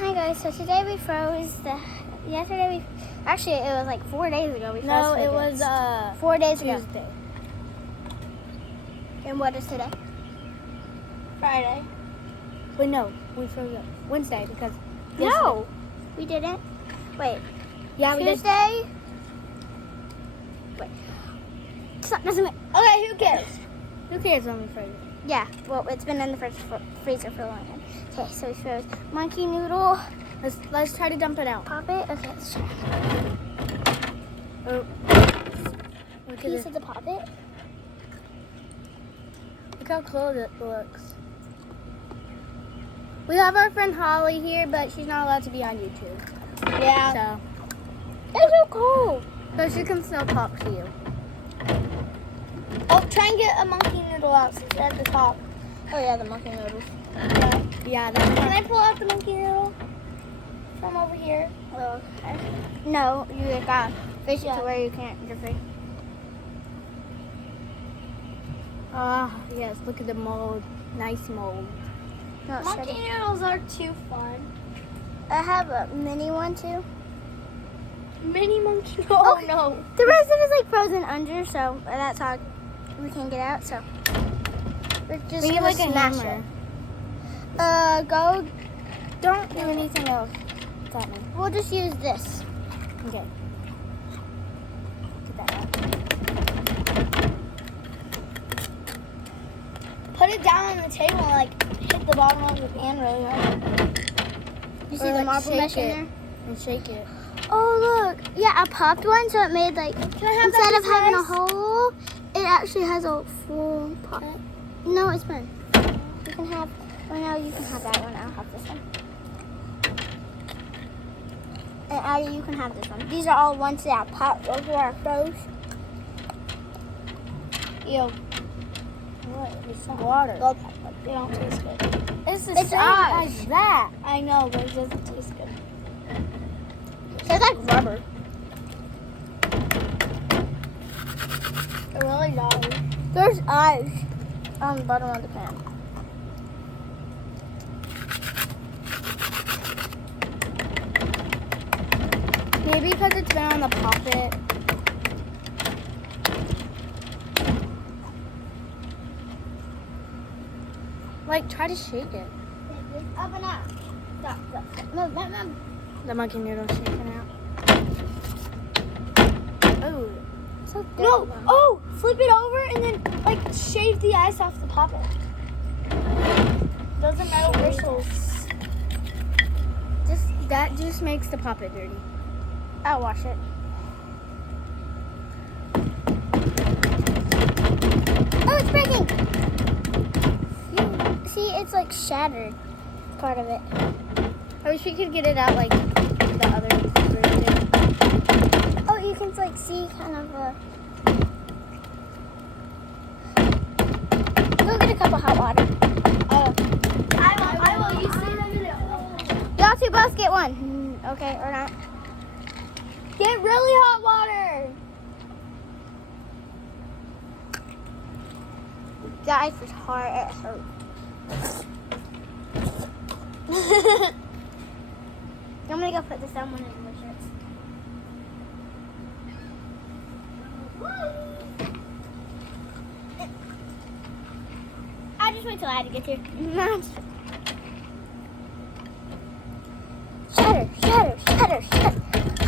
Hi guys, so today we froze actually it was like 4 days ago we froze No, it fidgets. was 4 days ago. Tuesday. And what is today? Friday. Wait, no, we froze it Wednesday because. No, we didn't. Wait, Yeah, we did. Tuesday? Wait. Stop, doesn't make. Okay, who cares? Who cares when we froze it? Yeah, well, it's been in the freezer for a long time. Okay, so we froze monkey noodle. Let's try to dump it out. Pop it. Okay, let's try. Oh. Look at Piece this. of the pop it. Look how cool it looks. We have our friend Holly here, but she's not allowed to be on YouTube. Yeah. So, That's so cool. but she can still talk to you. Oh, try and get a monkey noodle out since it's at the top. Oh yeah, the monkey noodles. Yeah. Yeah. That's Can I pull out the monkey noodle from over here? Oh, okay. No, you got fish it to where you can't. You're free. Ah, yes. Look at the mold. Nice mold. No, Monkey noodles are too fun. I have a mini one too. Mini monkey. Oh no. The rest of it is like frozen under, so that's how we can get out. So we're just We need gonna like a smash hammer. it. Go. Don't do anything else. Got me. We'll just use this. Okay. Get that out. Put it down on the table and like hit the bottom of the pan really hard. You see Or, the like, marble shake mesh in it. there? And shake it. Oh look! Yeah, I popped one, so it made like instead of having a hole, it actually has a full pop. No, it's fine. You can have. Well, no, you can have that one. I'll have this one. And Addie, you can have this one. These are all ones that pop. Those are froze. Ew. What? It's water. They don't taste good. It's the It's same ice. as that. I know, but it doesn't taste good. It's like rubber. It really does. There's ice on the bottom of the pan. Maybe because it's been on the poppet. Like, try to shake it. Up and out. Stop, stop, stop. Move, move, move. The monkey noodle shaking out. Oh. So No! dirty. Oh! Flip it over and then, like, shave the ice off the poppet. Doesn't metal bristles. That just makes the poppet dirty. I'll wash it. Oh, it's breaking! See, it's like shattered. Part of it. I wish we could get it out like the other version. Oh, you can like see kind of Go get a cup of hot water. I will. You see? Y'all two both get one. Okay, or not. Get really hot water. The ice is hard. It hurts. I'm gonna go put this on one of the shirts. I'll just wait till Addie gets here. Shatter.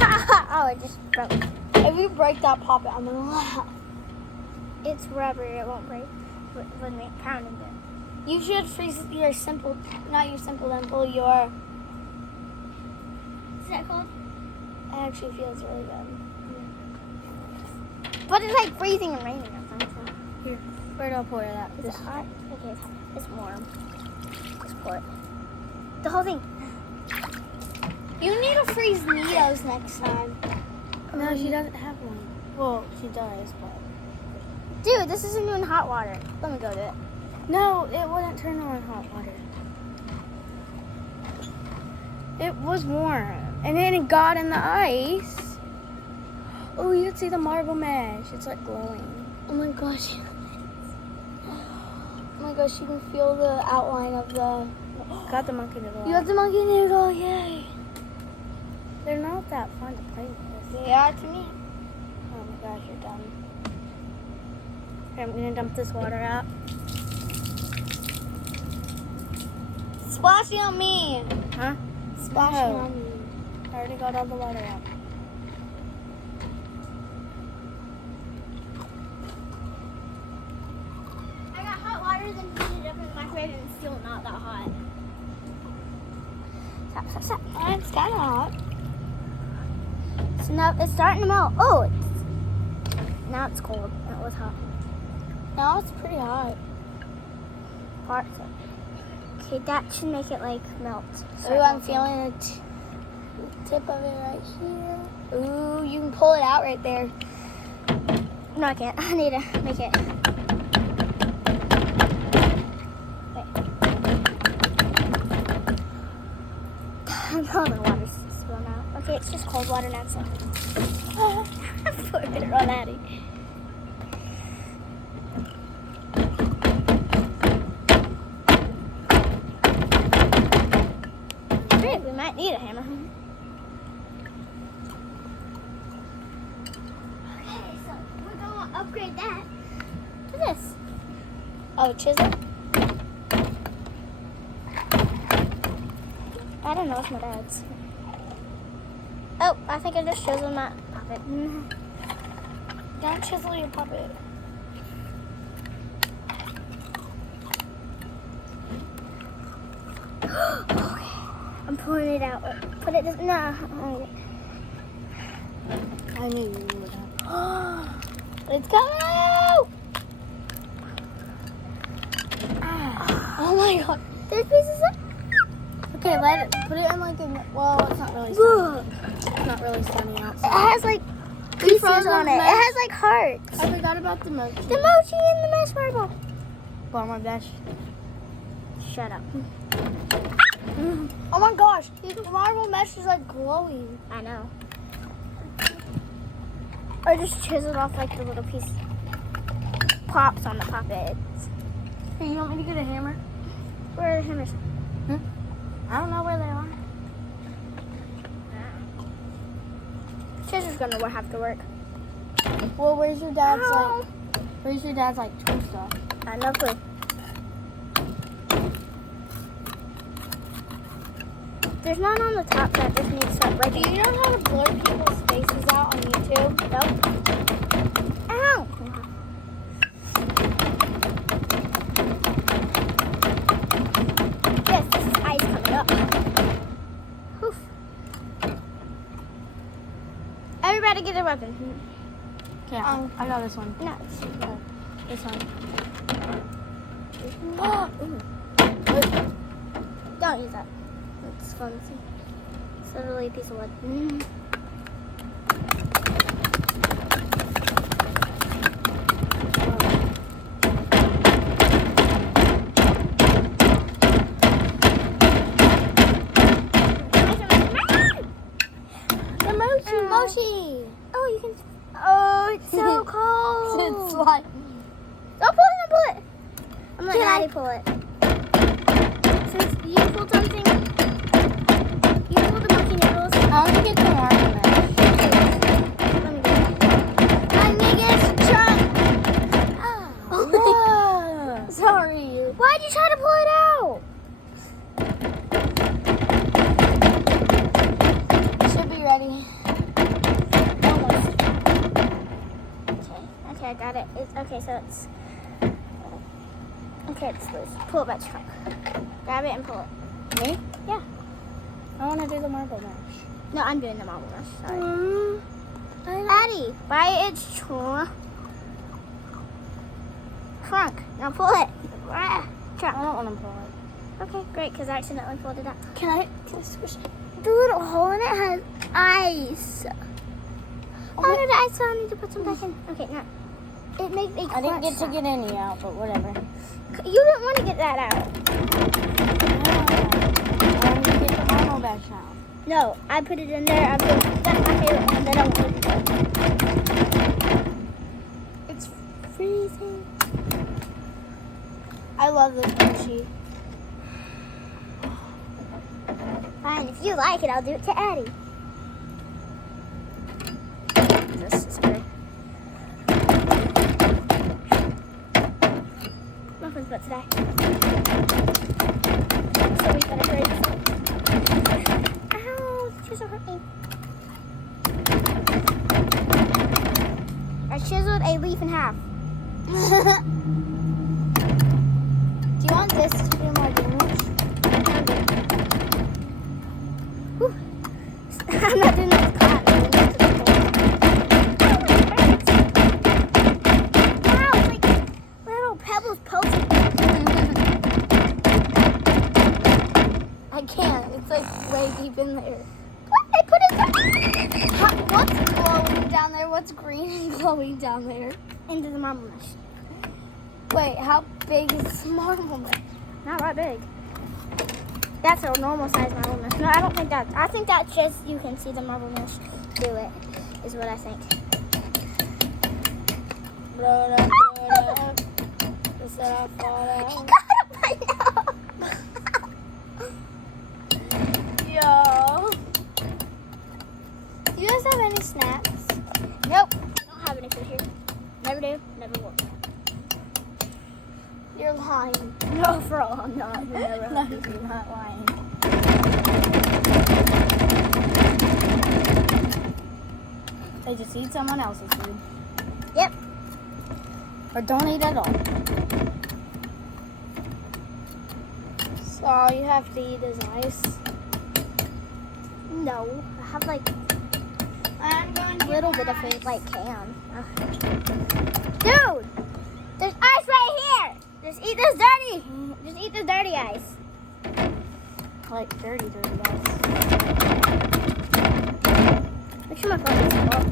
Ha ha! Oh, it just broke. If you break that poppet, I'm gonna laugh. It's rubber. It won't break when we pounded it. You should freeze your simple, not your simple dimple, your. What's that called? It actually feels really good. But it's like freezing and raining or something. Here, where do I pour that? Is it hot? Okay, it's hot. It's warm. Let's pour it. The whole thing. You need to freeze Neatos next time. No, she doesn't have one. Well, she does, but. Dude, this isn't even hot water. Let me go do it. No, it wouldn't turn on hot water. It was warm. And then it got in the ice. Oh, you can see the marble mesh. It's like glowing. Oh my gosh. Oh my gosh, you can feel the outline of the got the monkey noodle. You got the monkey noodle, yay. They're not that fun to play with. They are to me. Oh my gosh, you're dumb. Okay, I'm gonna dump this water out. Splashing on me. Huh? Splashing No. on me. I already got all the water out. I got hot water, then heated up in the microwave, and it's still not that hot. Stop. It's kind of hot. So now it's starting to melt. Oh, now it's cold. It was hot. Now it's pretty hot. Parts of it. Okay, that should make it like melt. Ooh, I'm feeling the tip of it right here. Ooh, you can pull it out right there. No, I can't. I need to make it. Oh, the water's spilling out. Okay, it's just cold water now, so. Poor little laddie. Great, we might need a hammer. Okay, so we're going to upgrade that to this. Oh, chisel? I don't know if my dad's. Oh, I think I just chiseled my puppet. Don't chisel your puppet. Okay, I'm pulling it out. Put it. No. I knew you would have. It's coming out! Oh my god. There's pieces of. Okay, put it in like a, well, it's not really sunny. It's not really sunny It outside. has like pieces frozen on it. It mesh? has like hearts. I forgot about the mochi. The mochi and the mesh marble. Oh my gosh. Shut up. Oh my gosh, the marble mesh is like glowing. I know. Or just chiseled off like the little piece pops on the puppets. Hey, you want me to get a hammer? Where are the hammers? I don't know where they are. Chisel's gonna have to work. Well, where's your dad's Ow. tool stuff? I have no clue. There's none on the top that just needs to like. Do you know how to blur people's faces out on YouTube? Nope. Ow! Yes, this is ice coming up. Oof. Everybody get a weapon. Okay, I got this one. No. This one. Don't use that. It's flimsy. It's literally a piece of wood. The mochi. Oh, you can. Oh, it's so cold. It's like. Don't pull it, don't pull it. I'm letting Can I- Addie pull it. Since you pulled something, you pulled the monkey noodles. I want to get the marble mesh. Let me get it. My biggest chunk. Oh, sorry. Why'd you try to pull it out? Should be ready. Almost. Okay, I got it. It's okay, so it's. Okay, it's loose. Pull it by the trunk. Grab it and pull it. Me? Yeah. I want to do the marble mesh. No, I'm doing the marble mesh. Sorry. Addie, by its trunk. Now pull it. I Trunk. don't want to pull it. Okay, great, because I accidentally pulled it out. Can I squish it? The little hole in it has ice. Oh, no, the ice, so I need to put some back in. Okay, now. It makes a I didn't get to sound. get any out, but whatever. You didn't want to get that out. I want to get the marble mesh out. No, I put it in there. That's my favorite one. Then I won't put it there. It's freezing. I love this mochi. Fine, if you like it, I'll do it to Addie. This is good. Muffins but today. So we better hurry this up. Ow, the chisel hurt me. I chiseled a leaf in half. Do you want this to be more damage? Whew. I'm not doing this clap. I'm doing this to the floor. Wow, it's like little pebbles poking. I can't. It's like way deep in there. What? I put it down. What's glowing down there? What's green and glowing down there? Into the marble mesh. Wait, how big is this marble mesh? Not that big. That's a normal size marble mesh. No, I don't think that. I think that's just you can see the marble mesh do it, is what I think. He got up my nose. Yo. Do you guys have any snacks? Nope. Don't have any food here. Never do. Never will. You're lying. No, for all I'm not. You're never no, you're not lying. They just eat someone else's food. Yep. Or don't eat at all. So all you have to eat is ice? No. I have like a little bit of food, like can. Dude! There's ice right here! Just eat this dirty! Just eat this dirty ice. Like dirty ice. Make sure my phone is full.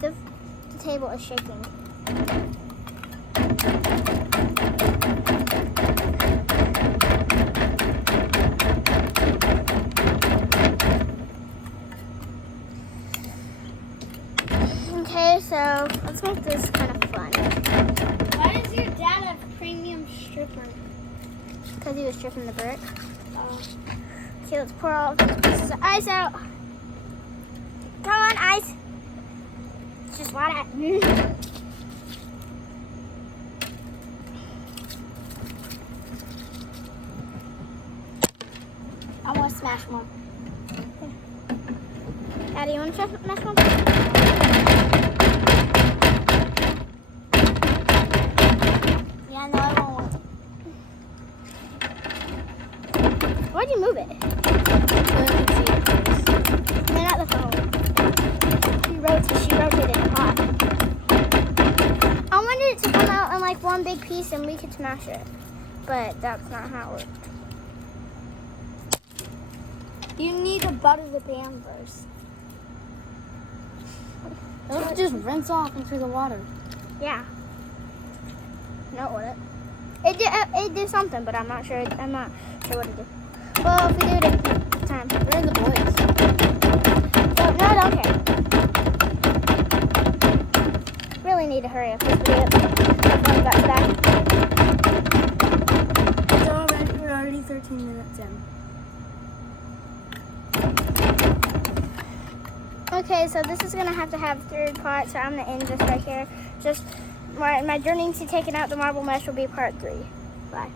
The table is shaking. Okay, so let's make this kind of fun. Why does your dad have premium stripper? Because he was stripping the brick. Okay, let's pour all of these pieces of ice out. Come on, ice. It's just water. I want to smash more. Daddy, you want to smash more? Yeah, no, I won't. Why'd you move it? I mean, not the phone. She rotated the pot. I wanted it to come out in like one big piece and we could smash it. But that's not how it worked. You need to butter the pan first. It'll just rinse off into the water. Yeah. No, it wouldn't. It did something, but I'm not sure what it did. Well, if we do it at time. Where are the boys? Well, no, I don't care. Really need to hurry up this video. Hopefully got back. It's already, we're already 13 minutes in. Okay, so this is gonna have to have third part, so I'm gonna end just right here. Just my journey to taking out the marble mesh will be part 3. Bye.